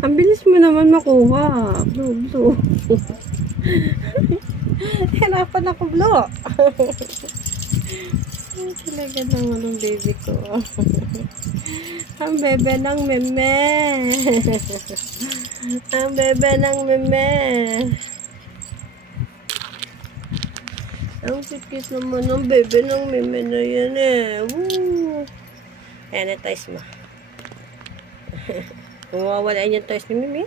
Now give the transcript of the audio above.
Ang bilis mo naman makuha. Blue. Hirapan ako, Blue. Talaga naman ang baby ko. Ang bebe ng meme. Ang bebe ng meme. Ang cute naman ng bebe ng meme na yan eh. Woo! Ayan na toys mo. Mawawala yung toys ni Mimi.